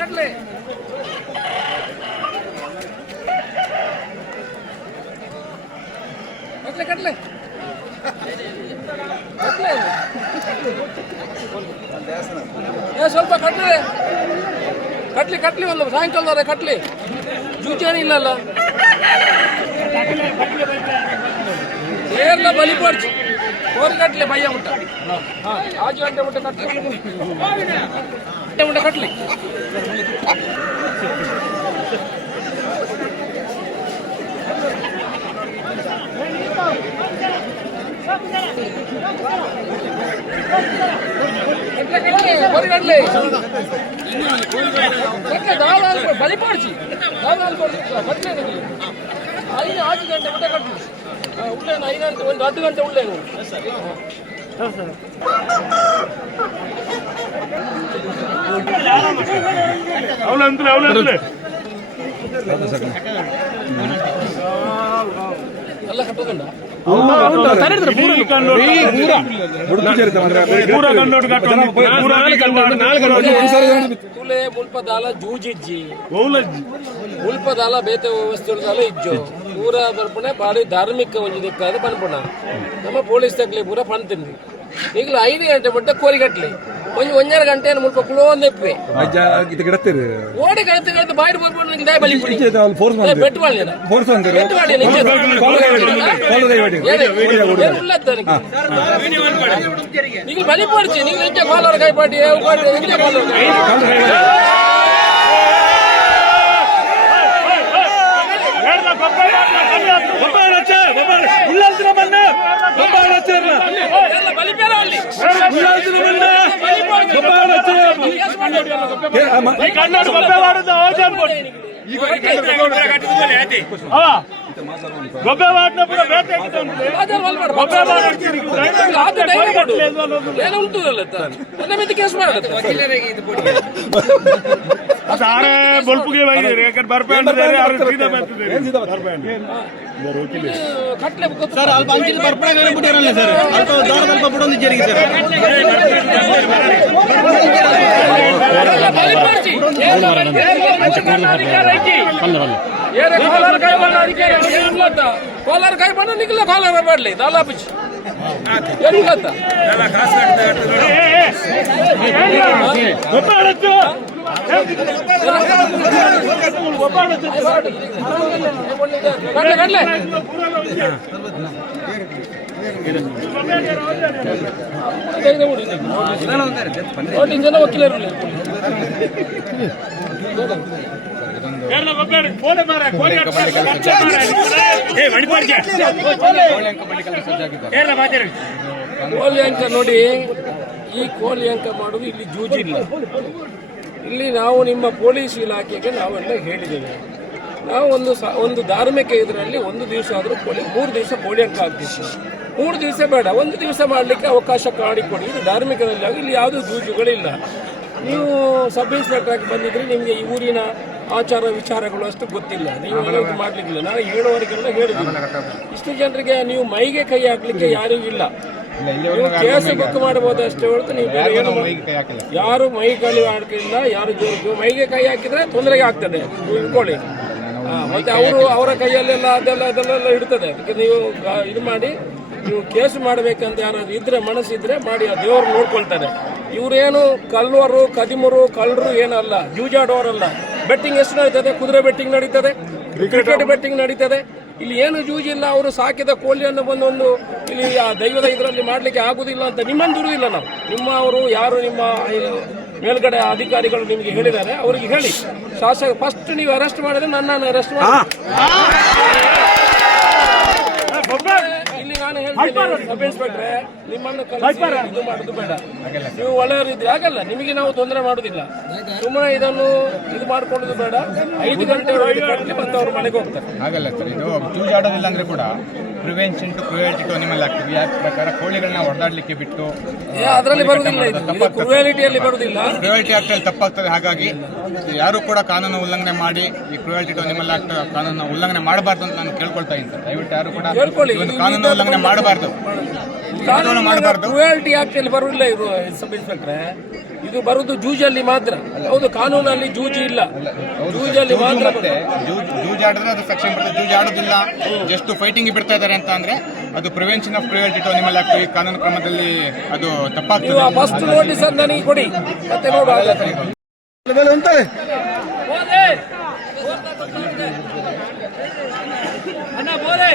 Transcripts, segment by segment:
ಕಟ್ಲೆ ಕಟ್ಲೆ ಏ ಸ್ವಲ್ಪ ಕಟ್ಲಿ ಕಟ್ಲಿ ಕಟ್ಲಿ ಒಂದು ಸಾಯಂಕಾಲದವರೆ ಕಟ್ಲಿ ಜೂಚೇನು ಇಲ್ಲಲ್ಲ ಏರ್ಲ ಬಲಿ ಪಡ್ಚು ಕೋರಿ ಕಟ್ಲಿ ಭಯ ಉಂಟ ಹಾ ಆಜು ಗಂಟೆ ಉಂಟ ಕಟ್ಲಿ ಗಂಟೆ ಉಂಟ ಕಟ್ಲಿ ಕಟ್ಲೆ ಕಟ್ಲೆ ಕೋರಿ ಕಟ್ಲಿ ಕಟ್ಲೆ ದಾಲ್ ಬಲಿ ಪಡ್ಚಿ ದಾಲ್ ಕಟ್ಲೆ ನಿಮಗೆ ಐದು ಆರು ಗಂಟೆ ಊಟ ಕಟ್ಟಿ ಉಳ್ಳೇನು ಐದು ಗಂಟೆ ಒಂದು ಹತ್ತು ಗಂಟೆ ಉಳ್ಳೇನು ಅವಳಂದ್ರೆ ಅವಳಂದ್ರೆ ಎಲ್ಲ ಕಟ್ಟೋದುಂಡ ಪೂರ ಕಂಡೋಡು ತುಲೆ ಮುಲ್ಪದಾಲ ಜೂಜಿಜ್ಜಿ ಮುಲ್ಪದಾಲ ಬೇತೆ ವಸ್ತುದಾಲ ಇಜ್ಜು ಪೂರ ಬರ್ಪಣೆ ಬಾರಿ ಧಾರ್ಮಿಕ ಒಂಜಿ ದಿಕ್ಕಾದ ಪನ್ಪುಣ ನಮ್ಮ ಪೊಲೀಸ್ ತಕ್ಲಿ ಪೂರ ಪಣ್ತಿಂದಿ ಈಗಲೂ ಐದು ಗಂಟೆ ಬಿಟ್ಟ ಕೋರಿಗಟ್ಲಿ ಒಂಜಿ ಒಂಜರ ಗಂಟೆ ಮುಲ್ಪ ಕುಳೋ ಒಂದೆಪ್ಪೆ ಇದು ಗಿಡತ್ತೀರಿ ಓಡಿ ಕಳತಿ ಕಳತಿ ಬಾಯಿಡ್ ಬರ್ಬೋದು ನಿಂಗೆ ದಯ ಬಲಿ ಪುಡಿ ಫೋರ್ಸ್ ಏ, ಬೆಟ್ಟು ಮಾಡಿ ಫೋರ್ಸ್ ಅಂದಿರು ಬೆಟ್ಟು ಮಾಡಿ ನಿಜ ನೀವು ಬಲಿ ಪಡಿಸಿ ನೀವು ನಿಜ ಕಾಲರ್ ಕೈ ಪಾಟಿ ನಿಜ ಕಾಲರ್ ಕೈ ಎಲ್ಲ ಬಲಿ ಬೇರೆ ಅಲ್ಲಿ ಬಲಿ ಕನ್ನಡ ಗೊಬ್ಬೆ ಮಾಡುದು ಅವಜ ಅನ್ಬೋದು ಗೊಬ್ಬೆ ಮಾಡಿನ ಪೂರ ಬೇಟೆ ಗೊಬ್ಬೆ ಏನು ಉಂಟು ಕೇಸ್ ಮಾಡುತ್ತೆ ಸಾರೇ ಬಲ್ಪುಗೆ ಬೈದಿರಿ ಯಾಕಂದ್ರೆ ಬರ್ಬೇಡ್ರಿ ಯಾರು ಸೀದಾ ಬರ್ತಿದ್ದೀರಿ ಕಟ್ಲೆ ಸರ್ ಅಲ್ಪ ಅಂಚಿನ ಬರ್ಪಡ ಬಿಟ್ಟಿರಲ್ಲ ಸರ್ ಅಲ್ಪ ದಾರ ಸ್ವಲ್ಪ ಬಿಡೊಂದು ಜರಿಗೆ ಸರ್ ಬಲಿ ಪಡಿಸಿ ಏನೇ ಕಾಲರ್ ಕೈ ಬಣ್ಣ ಅಡಿಕೆ ಇಲ್ಲತ್ತ ಕಾಲರ್ ಕೈ ಬಣ್ಣ ನಿಗ್ಲ ಕಾಲರ್ ಮಾಡ್ಲಿ ದಾಲ ಬಿಚ್ಚಿ ಏನಿಲ್ಲತ್ತ ಜನ ವಕೀಲರು ಅಂಕ ನೋಡಿ ಈ ಕೋಳಿ ಅಂಕ ಮಾಡುದು ಇಲ್ಲಿ ಜೂಜಿಲ್ಲ ಇಲ್ಲಿ ನಾವು ನಿಮ್ಮ ಪೊಲೀಸ್ ಇಲಾಖೆಗೆ ನಾವೆಲ್ಲ ಹೇಳಿದ್ದೇವೆ. ನಾವು ಒಂದು ಸ ಒಂದು ಧಾರ್ಮಿಕ ಇದರಲ್ಲಿ ಒಂದು ದಿವಸ ಆದರೂ ಪೋಲಿ ಮೂರು ದಿವಸ ಅಂಕ ಆಗ್ತಿತ್ತು. ಮೂರು ದಿವಸ ಬೇಡ ಒಂದು ದಿವಸ ಮಾಡಲಿಕ್ಕೆ ಅವಕಾಶ ಮಾಡಿಕೊಡಿ ಇದು ಧಾರ್ಮಿಕದಲ್ಲಿ ಆಗಿ ಇಲ್ಲಿ ಯಾವುದೂ ದೂಜುಗಳಿಲ್ಲ ನೀವು ಸಬ್ ಇನ್ಸ್ಪೆಕ್ಟರ್ ಆಗಿ ಬಂದಿದ್ರೆ ನಿಮಗೆ ಈ ಊರಿನ ಆಚಾರ ವಿಚಾರಗಳು ಅಷ್ಟು ಗೊತ್ತಿಲ್ಲ. ನೀವು ಇದು ಮಾಡಲಿಕ್ಕಿಲ್ಲ. ನಾನು ಹೇಳುವವರಿಗೆಲ್ಲ ಹೇಳಿದ್ದೀನಿ. ಇಷ್ಟು ಜನರಿಗೆ ನೀವು ಮೈಗೆ ಕೈ ಹಾಕಲಿಕ್ಕೆ ಯಾರಿಗೂ ಇಲ್ಲ. ಕೇಸ್ ಬುಕ್ ಮಾಡಬಹುದು ಅಷ್ಟೇ ಹೊರತು ನೀವು ಬೇರೆ ಏನು ಯಾರು ಮೈ ಕಾಲಿ ಹಾಕಿಲ್ಲ. ಯಾರು ಜೋರು ಮೈಗೆ ಕೈ ಹಾಕಿದ್ರೆ ತೊಂದರೆಗೆ ಆಗ್ತದೆ. ಇಟ್ಕೊಳ್ಳಿ. ಮತ್ತೆ ಅವರು ಅವರ ಕೈಯಲ್ಲೆಲ್ಲ ಅದೆಲ್ಲ ಅದೆಲ್ಲ ಇಡ್ತದೆ. ಅದಕ್ಕೆ ನೀವು ಇದು ಮಾಡಿ ನೀವು ಕೇಸ್ ಮಾಡಬೇಕಂತ ಯಾರಾದ್ರೂ ಇದ್ರೆ ಮನಸ್ಸಿದ್ರೆ ಮಾಡಿ ಆ ದೇವರು ನೋಡ್ಕೊಳ್ತಾರೆ. ಇವರೇನು ಕಲ್ವರು ಕದಿಮರು ಕಳ್ಳರು ಏನಲ್ಲ ಜೂಜಾಡೋರಲ್ಲ ಬೆಟ್ಟಿಂಗ್ ಎಷ್ಟು ನಡೀತದೆ? ಕುದುರೆ ಬೆಟ್ಟಿಂಗ್ ನಡೀತದೆ. ಕ್ರಿಕೆಟ್ ಬೆಟ್ಟಿಂಗ್ ನಡೀತದೆ. ಇಲ್ಲಿ ಏನು ಜೂಜಿಲ್ಲ ಅವರು ಸಾಕಿದ ಕೋಳಿಯನ್ನು ಒಂದು ಇಲ್ಲಿ ಆ ದೈವದ ಇದರಲ್ಲಿ ಮಾಡಲಿಕ್ಕೆ ಆಗುದಿಲ್ಲ ಅಂತ ನಿಮ್ಮನ್ನು ದುಡಿದಿಲ್ಲ ನಾವು. ನಿಮ್ಮ ಅವರು ಯಾರು ನಿಮ್ಮ ಮೇಲ್ಗಡೆ ಅಧಿಕಾರಿಗಳು ನಿಮಗೆ ಹೇಳಿದ್ದಾರೆ, ಅವರಿಗೆ ಹೇಳಿ. ಶಾಸಕ ಫಸ್ಟ್ ನೀವು ಅರೆಸ್ಟ್ ಮಾಡಿದ್ರೆ ನನ್ನನ್ನು ಅರೆಸ್ಟ್ ಮಾಡಿ ಗೊಬ್ಬೆ ಇಲ್ಲಿ ನಾನು ಹೇಳ್ತೀನಿ ಸಬ್ ಇನ್ಸ್ಪೆಕ್ಟ್ರೆ ನಿಮ್ಮನ್ನು ಕಳಿಸಿ ಇದು ಮಾಡುದು ಬೇಡ. ನೀವು ಒಳ್ಳೆಯವರಿದ್ರೆ ಆಗಲ್ಲ ನಿಮಗೆ ನಾವು ತೊಂದರೆ ಮಾಡುದಿಲ್ಲ. ಸುಮ್ಮನೆ ಇದನ್ನು ಇದು ಮಾಡ್ಕೊಳ್ಳೋದು ಬೇಡ. ಐದು ಗಂಟೆ ಕಟ್ಟಿ ಮತ್ತೆ ಅವ್ರ ಮನೆಗೆ ಹೋಗ್ತಾರೆ. ಆಗಲ್ಲ ಸರ್ ಇದು ಜೂಜಾಡೋದಿಲ್ಲ ಅಂದ್ರೆ ಕೂಡ prevention to cruelty to animal act ಈ ಪ್ರಕಾರ ಕೋಳಿಗಳನ್ನ ಹೊಡೆದಾಡ್ಲಿಕ್ಕೆ ಬಿಟ್ಟು ಅದರಲ್ಲಿ ಬರುವುದಿಲ್ಲ ಇದು ಕ್ರುಯಾಲಿಟಿಯಲ್ಲಿ ಬರುವುದಿಲ್ಲ ಕ್ರುಯಾಲಿಟಿ ಆಕ್ಟ್ ಅಲ್ಲಿ ತಪ್ಪಾಗ್ತದೆ. ಹಾಗಾಗಿ ಯಾರು ಕೂಡ ಕಾನೂನು ಉಲ್ಲಂಘನೆ ಮಾಡಿ ಈ ಕ್ರುಯಾಲಿಟಿ ಟು ಅನಿಮಲ್ ಆಕ್ಟ್ ಕಾನೂನು ಉಲ್ಲಂಘನೆ ಮಾಡಬಾರ್ದು ಅಂತ ನಾನು ಕೇಳ್ಕೊಳ್ತಾ ಇದ್ದೀನಿ. ಸರ್ ದಯವಿಟ್ಟು ಯಾರು ಕೂಡ. ಕಾನೂನು ಉಲ್ಲಂಘನೆ ಮಾಡಬಾರ್ದು ಮಾಡಬಾರ್ದು. ಕ್ರುಯಾಲಿಟಿ ಆಕ್ಟ್ ಅಲ್ಲಿ ಬರುವುದಿಲ್ಲ ಇದು ಸಬ್ ಇನ್ಸ್ಪೆಕ್ಟ್ರೆ. ಇದು ಬರುದು ಜೂಜಲ್ಲಿ ಮಾತ್ರ. ಹೌದು ಕಾನೂನಲ್ಲಿ ಜೂಜಿ ಇಲ್ಲ. ಜೂಜಲ್ಲಿ ಮಾತ್ರ ಜೂಜ್ ಜೂಜಾಡಿದ್ರೆ ಅದು ಸೆಕ್ಷನ್ ಬರ್ತದೆ ಜೂಜಾಡೋದಿಲ್ಲ ಜಸ್ಟ್ ಫೈಟಿಂಗ್ ಬಿಡ್ತಾ ಇದಾರೆ ಅಂತ ಅಂದ್ರೆ ಅದು ಪ್ರಿವೆನ್ಷನ್ ಆಫ್ ಕ್ರುಯಾಲಿಟಿ ನಿಮ್ಮ ಅನಿಮಲ್ ಆಕ್ಟ್ ಈ ಕಾನೂನು ಕ್ರಮದಲ್ಲಿ ಅದು ತಪ್ಪಾಗ್ತದೆ. ಫಸ್ಟ್ ನೋಟಿಸ್ ನನಗೆ ಕೊಡಿ. ಮತ್ತೆ ನೋಡುವ ಅಣ್ಣ ಬೋಲೆ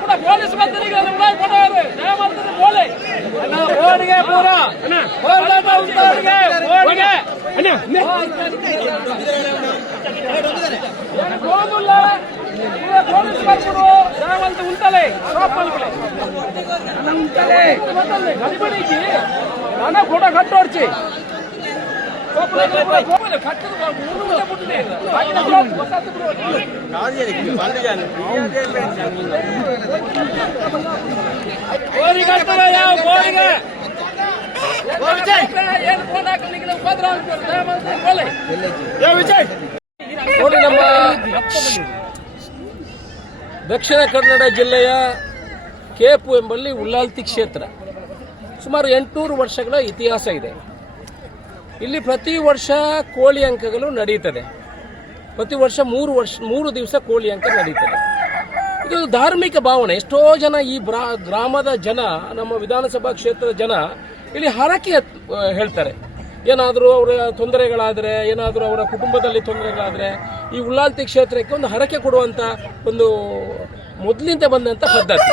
கூட போலீஸ் பத்திரிக்கை போடாது போலே போடுங்க பூரா போடுங்க போடுங்க போதும் వాళ్ళతో ఉంటలే ఉంటలే నిలబడేకి నాన్న కూడా కట్టోడ్చి కోరి కట్టవయ్యా కోరిగా విజయ్ ದಕ್ಷಿಣ ಕನ್ನಡ ಜಿಲ್ಲೆಯ ಕೇಪು ಎಂಬಲ್ಲಿ ಉಲ್ಲಾಲ್ತಿ ಕ್ಷೇತ್ರ. ಸುಮಾರು ಎಂಟುನೂರು ವರ್ಷಗಳ ಇತಿಹಾಸ ಇದೆ. ಇಲ್ಲಿ ಪ್ರತಿ ವರ್ಷ ಕೋಳಿ ಅಂಕಗಳು ನಡೆಯುತ್ತದೆ ಪ್ರತಿ ವರ್ಷ ಮೂರು ವರ್ಷ, ಮೂರು ದಿವಸ ಕೋಳಿ ಅಂಕ ನಡೀತದೆ. ಇದು ಧಾರ್ಮಿಕ ಭಾವನೆ. ಎಷ್ಟೋ ಜನ ಈ ಗ್ರಾಮದ ಜನ, ನಮ್ಮ ವಿಧಾನಸಭಾ ಕ್ಷೇತ್ರದ ಜನ ಇಲ್ಲಿ ಹರಕೆ ಹೇಳ್ತಾರೆ. ಏನಾದರೂ ಅವರ ತೊಂದರೆಗಳಾದರೆ, ಏನಾದರೂ ಅವರ ಕುಟುಂಬದಲ್ಲಿ ತೊಂದರೆಗಳಾದರೆ, ಈ ಉಳ್ಳಾಲ್ತಿ ಕ್ಷೇತ್ರಕ್ಕೆ ಒಂದು ಹರಕೆ ಕೊಡುವಂಥ ಒಂದು ಮೊದಲಿಂದ ಬಂದಂಥ ಪದ್ಧತಿ.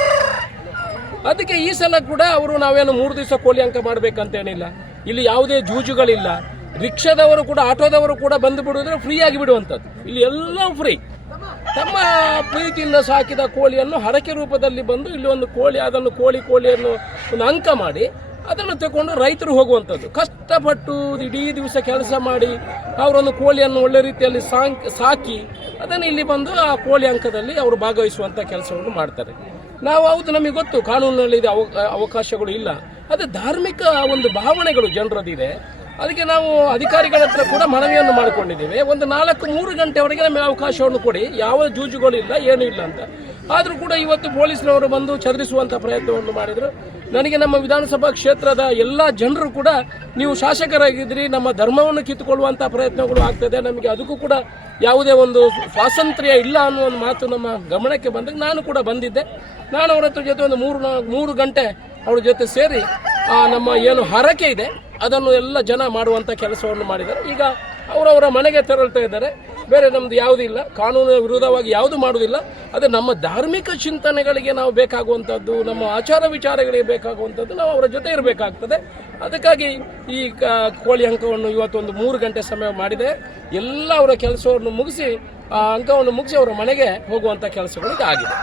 ಅದಕ್ಕೆ ಈ ಸಲ ಕೂಡ ಅವರು ನಾವೇನು ಮೂರು ದಿವಸ ಕೋಳಿ ಅಂಕ ಮಾಡಬೇಕಂತೇನಿಲ್ಲ. ಇಲ್ಲಿ ಯಾವುದೇ ಜೂಜುಗಳಿಲ್ಲ. ರಿಕ್ಷಾದವರು ಕೂಡ, ಆಟೋದವರು ಕೂಡ ಬಂದು ಫ್ರೀ ಆಗಿ ಬಿಡುವಂಥದ್ದು ಇಲ್ಲಿ ಎಲ್ಲ ಫ್ರೀ ತಮ್ಮ ಪ್ರೀತಿಯಿಂದ ಸಾಕಿದ ಕೋಳಿಯನ್ನು ಹರಕೆ ರೂಪದಲ್ಲಿ ಬಂದು ಇಲ್ಲಿ ಒಂದು ಕೋಳಿ, ಅದನ್ನು ಕೋಳಿ, ಕೋಳಿಯನ್ನು ಒಂದು ಅಂಕ ಮಾಡಿ ಅದನ್ನು ತಗೊಂಡು ರೈತರು ಹೋಗುವಂಥದ್ದು. ಕಷ್ಟಪಟ್ಟು ಇಡೀ ದಿವಸ ಕೆಲಸ ಮಾಡಿ ಅವರೊಂದು ಕೋಳಿಯನ್ನು ಒಳ್ಳೆ ರೀತಿಯಲ್ಲಿ ಸಾಂಕ್ ಅದನ್ನು ಇಲ್ಲಿ ಬಂದು ಆ ಕೋಳಿ ಅಂಕದಲ್ಲಿ ಅವರು ಭಾಗವಹಿಸುವಂಥ ಕೆಲಸವನ್ನು ಮಾಡ್ತಾರೆ. ನಾವು ಹೌದು ನಮಗೆ ಗೊತ್ತು ಕಾನೂನಿನಲ್ಲಿ ಇದು ಅವಕಾಶಗಳು ಇಲ್ಲ. ಅದು ಧಾರ್ಮಿಕ ಒಂದು ಭಾವನೆಗಳು ಜನರದಿದೆ. ಅದಕ್ಕೆ ನಾವು ಅಧಿಕಾರಿಗಳ ಹತ್ರ ಕೂಡ ಮನವಿಯನ್ನು ಮಾಡಿಕೊಂಡಿದ್ದೇವೆ. ಒಂದು ನಾಲ್ಕು, ಮೂರು ಗಂಟೆವರೆಗೆ ನಮಗೆ ಅವಕಾಶವನ್ನು ಕೊಡಿ. ಯಾವ ಜೂಜುಗಳಿಲ್ಲ ಏನೂ ಇಲ್ಲ ಅಂತ. ಆದರೂ ಕೂಡ ಇವತ್ತು ಪೊಲೀಸ್ನವರು ಬಂದು ಚದುರಿಸುವಂಥ ಪ್ರಯತ್ನವನ್ನು ಮಾಡಿದರು. ನನಗೆ ನಮ್ಮ ವಿಧಾನಸಭಾ ಕ್ಷೇತ್ರದ ಎಲ್ಲ ಜನರು ಕೂಡ ನೀವು ಶಾಸಕರಾಗಿದ್ರಿ ನಮ್ಮ ಧರ್ಮವನ್ನು ಕಿತ್ತುಕೊಳ್ಳುವಂಥ ಪ್ರಯತ್ನಗಳು ಆಗ್ತದೆ, ನಮಗೆ ಅದಕ್ಕೂ ಕೂಡ ಯಾವುದೇ ಒಂದು ಸ್ವಾತಂತ್ರ್ಯ ಇಲ್ಲ ಅನ್ನೋ ಒಂದು ಮಾತು ನಮ್ಮ ಗಮನಕ್ಕೆ ಬಂದಾಗ ನಾನು ಕೂಡ ಬಂದಿದ್ದೆ. ನಾನು ಅವರ ಹತ್ರ ಜೊತೆ ಒಂದು ಮೂರು ಮೂರು ಗಂಟೆ ಅವ್ರ ಜೊತೆ ಸೇರಿ ನಮ್ಮ ಏನು ಹರಕೆ ಇದೆ, ಅದನ್ನು ಎಲ್ಲ ಜನ ಮಾಡುವಂಥ ಕೆಲಸವನ್ನು ಮಾಡಿದ್ದಾರೆ. ಈಗ ಅವರವರ ಮನೆಗೆ ತೆರಳ್ತಾ ಇದ್ದಾರೆ. ಬೇರೆ ನಮ್ದು ಯಾವುದೂ ಇಲ್ಲ ಕಾನೂನು ವಿರೋಧವಾಗಿ ಯಾವುದು ಮಾಡುವುದಿಲ್ಲ, ಅದು ನಮ್ಮ ಧಾರ್ಮಿಕ ಚಿಂತನೆಗಳಿಗೆ ನಾವು ಬೇಕಾಗುವಂಥದ್ದು, ನಮ್ಮ ಆಚಾರ ವಿಚಾರಗಳಿಗೆ ಬೇಕಾಗುವಂಥದ್ದು ನಾವು ಅವರ ಜೊತೆ ಇರಬೇಕಾಗ್ತದೆ. ಅದಕ್ಕಾಗಿ ಈ ಕೋಳಿ ಅಂಕವನ್ನು ಇವತ್ತೊಂದು ಮೂರು ಗಂಟೆ ಸಮಯ ಮಾಡಿದೆ. ಎಲ್ಲ ಅವರ ಕೆಲಸವನ್ನು ಮುಗಿಸಿ, ಆ ಅಂಕವನ್ನು ಮುಗಿಸಿ ಅವರ ಮನೆಗೆ ಹೋಗುವಂಥ ಕೆಲಸಗಳು ಆಗಿದೆ.